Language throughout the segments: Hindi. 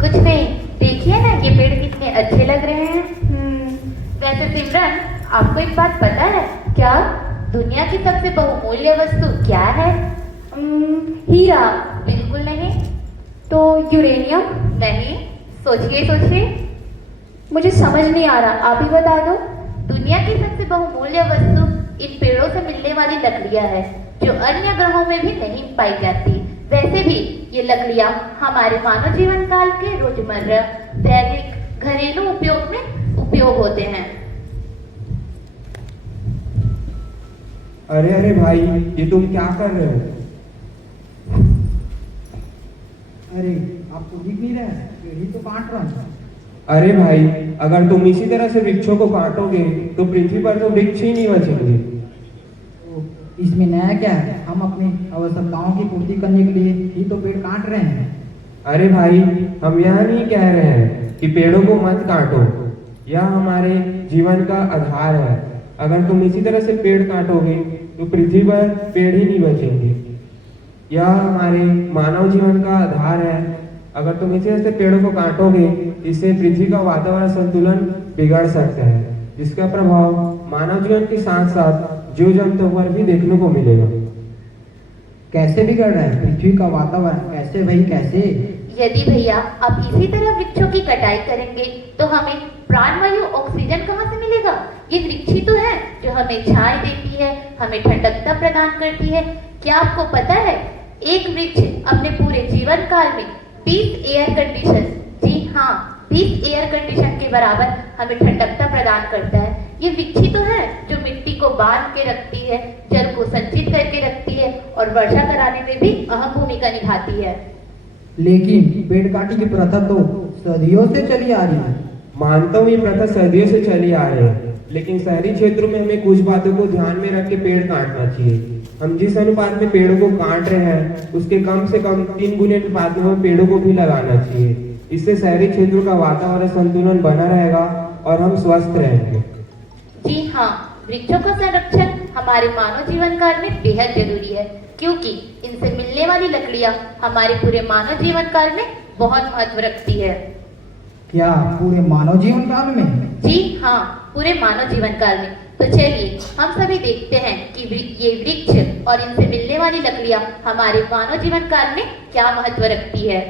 कुछ नहीं, देखिए ना ये पेड़ कितने अच्छे लग रहे हैं। वैसे सिमरन, आपको एक बात पता है क्या? दुनिया की सबसे बहुमूल्य वस्तु क्या है? हीरा। बिल्कुल नहीं। तो यूरेनियम? नहीं, सोचिए सोचिए। मुझे समझ नहीं आ रहा, आप ही बता दो। दुनिया की सबसे बहुमूल्य वस्तु इन पेड़ों से मिलने वाली लकड़ियां है, जो अन्य ग्रहों में भी नहीं पाई जाती। वैसे भी ये लकड़ियां हमारे मानव जीवन काल के रोजमर्रा दैनिक घरेलू उपयोग में उपयोग होते हैं। अरे अरे भाई, ये तुम क्या कर रहे हो? अरे आपको दिख नहीं रहा है, यही तो काट रहा हूँ। अरे भाई, अगर तुम इसी तरह से वृक्षों को काटोगे तो पृथ्वी पर तो वृक्ष ही नहीं बचेंगे। तो इसमें नया क्या है? हम अपनी आवश्यकताओं की पूर्ति करने के लिए ही तो पेड़ काट रहे हैं। अरे भाई, हम यह नहीं कह रहे हैं कि पेड़ों को मत काटो। यह हमारे जीवन का आधार है। अगर तुम इसी तरह से पेड़ काटोगे तो पृथ्वी पर पेड़ ही नहीं बचेंगे। यह हमारे मानव जीवन का आधार है। अगर तुम इसी तरह से पेड़ों को काटोगे, इससे पृथ्वी का वातावरण संतुलन बिगड़ सकता है, जिसका प्रभाव मानव जीवन के साथ साथ जीव जंतुओं पर भी देखने को मिलेगा। कैसे बिगड़ रहा है पृथ्वी का वातावरण? कैसे भाई, कैसे? यदि भैया आप इसी तरह वृक्षों की कटाई करेंगे तो हमें प्राणवायु ऑक्सीजन कहाँ से मिलेगा? ये वृक्ष ही तो है जो हमें छाया देती है, हमें ठंडकता प्रदान करती है। क्या आपको पता है, एक वृक्ष अपने पूरे जीवन काल में 20 एयर कंडीशन, जी हाँ 20 एयर कंडीशन के बराबर हमें ठंडकता प्रदान करता है। ये वृक्ष ही तो है जो मिट्टी को बांध के रखती है, जल को संचित करके रखती है और वर्षा कराने में भी अहम भूमिका निभाती है। लेकिन पेड़ काटी की प्रथा तो सदियों से चली आ रही है। मानता हूँ ये प्रथा सदियों से चली आ रही है, लेकिन शहरी क्षेत्रों में हमें कुछ बातों को ध्यान में रख के पेड़ काटना चाहिए। हम जिस अनुपात में पेड़ों को काट रहे हैं, उसके कम से कम 3 गुने अनुपात में हमें पेड़ों को भी लगाना चाहिए। इससे शहरी क्षेत्रों का वातावरण संतुलन बना रहेगा और हम स्वस्थ रहेंगे। जी हाँ, वृक्षों का संरक्षण हमारे मानव जीवन काल में बेहद जरूरी है, क्योंकि इनसे मिलने वाली लकड़ियाँ हमारे पूरे मानव जीवन काल में बहुत महत्व रखती है। क्या पूरे मानव जीवन काल में? जी हाँ, पूरे मानव जीवन काल में। तो चलिए हम सभी देखते हैं कि ये वृक्ष और इनसे मिलने वाली लकड़ियाँ हमारे मानव जीवन काल में क्या महत्व रखती है।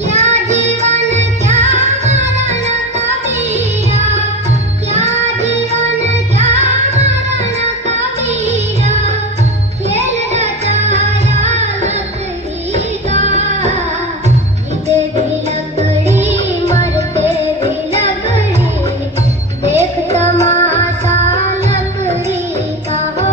क्या जीवन क्या मरण कबीरा, क्या जीवन क्या मरण कबीरा, खेल रचाया लकड़ी का, जीते भी लकड़ी मरते भी लकड़ी, देख तमाशा लकड़ी का हो।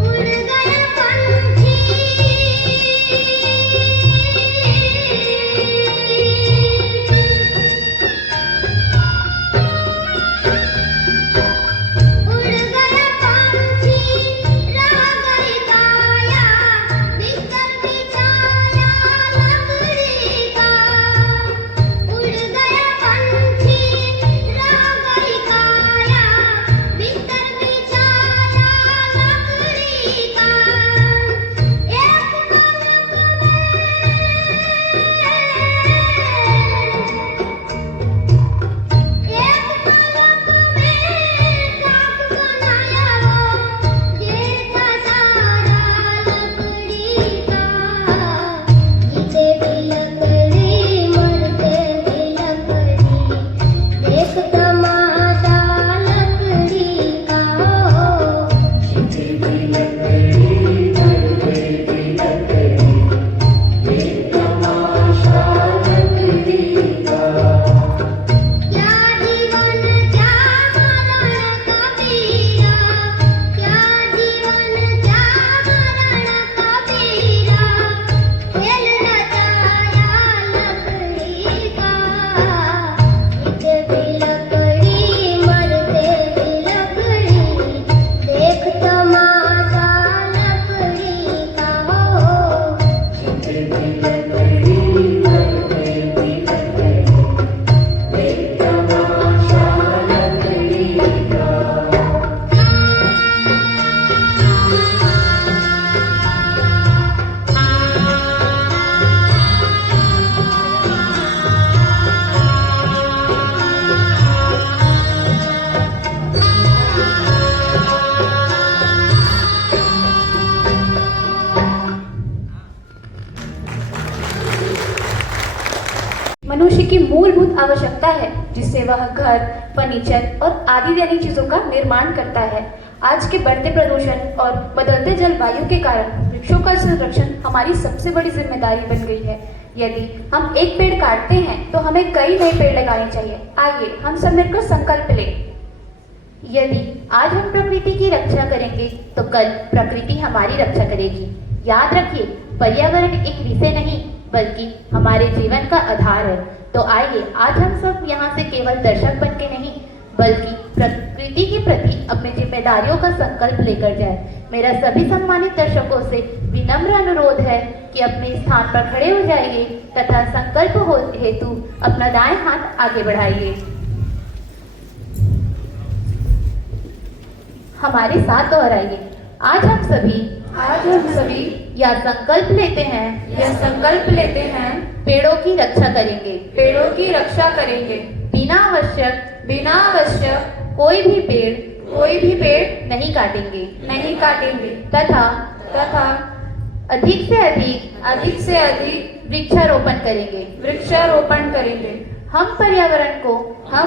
उड़ गया पंछी उड़ गया पंछी, रह गई काया, बिस्तर बिछाया लकड़ी का। उड़ गया पंछी, रह गई काया, बिस्तर बिछाया लकड़ी का। एक पलक खाक बनाया वो, ये था सारा लकड़ी का, जीते भी लकड़ी मरते भी लकड़ी, देख तमाशा लकड़ी का हो। क्या जीवन क्या मरण कबीरा, क्या जीवन क्या मरण कबीरा, खेल रचाया लकड़ी का, जीते भी लकड़ी मरते भी लकड़ी, देख तमाशा लकड़ी का हो। मनुष्य की मूलभूत आवश्यकता है जिससे वह घर, फर्नीचर और आदि दैनिक चीजों का निर्माण करता है। आज के बढ़ते प्रदूषण और बदलते जलवायु के कारण वृक्षों का संरक्षण हमारी सबसे बड़ी जिम्मेदारी बन गई है। यदि हम एक पेड़ काटते हैं तो हमें कई नए पेड़ लगाने चाहिए। आइए हम सब मिलकर संकल्प लें। यदि आज हम प्रकृति की रक्षा करेंगे तो कल प्रकृति हमारी रक्षा करेगी। याद रखिए, पर्यावरण एक विषय नहीं बल्कि हमारे जीवन का आधार है। तो आइए आज हम सब यहाँ से केवल दर्शक बन के नहीं बल्कि प्रकृति के प्रति अपनी जिम्मेदारियों का संकल्प लेकर जाए। मेरा सभी सम्मानित दर्शकों से विनम्र अनुरोध है कि अपने स्थान पर खड़े हो जाइए तथा संकल्प हेतु अपना दाएं हाथ आगे बढ़ाइए। हमारे साथ दोहराइए। आज हम सभी यह संकल्प लेते हैं पेड़ों की रक्षा करेंगे। बिना आवश्यक कोई भी पेड़ नहीं काटेंगे तथा अधिक से अधिक वृक्षारोपण करेंगे। हम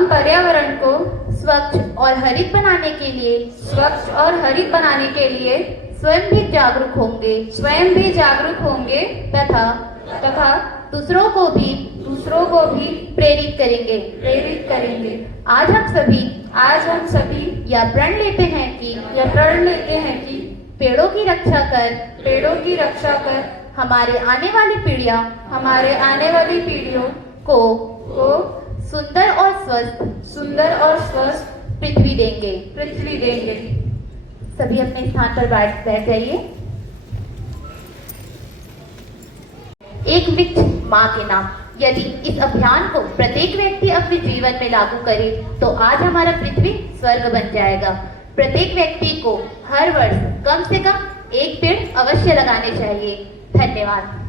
पर्यावरण को स्वच्छ और हरित बनाने के लिए स्वयं भी जागरूक होंगे तथा दूसरों को भी प्रेरित करेंगे। आज हम सभी यह प्रण लेते हैं कि पेड़ों की रक्षा कर पेड़ों की रक्षा कर हमारे आने वाली पीढ़ियों को सुंदर और स्वस्थ पृथ्वी देंगे। सभी अपने स्थान पर बैठ जाइए। एक वृक्ष माँ के नाम। यदि इस अभियान को प्रत्येक व्यक्ति अपने जीवन में लागू करे तो आज हमारा पृथ्वी स्वर्ग बन जाएगा। प्रत्येक व्यक्ति को हर वर्ष कम से कम एक पेड़ अवश्य लगाने चाहिए। धन्यवाद।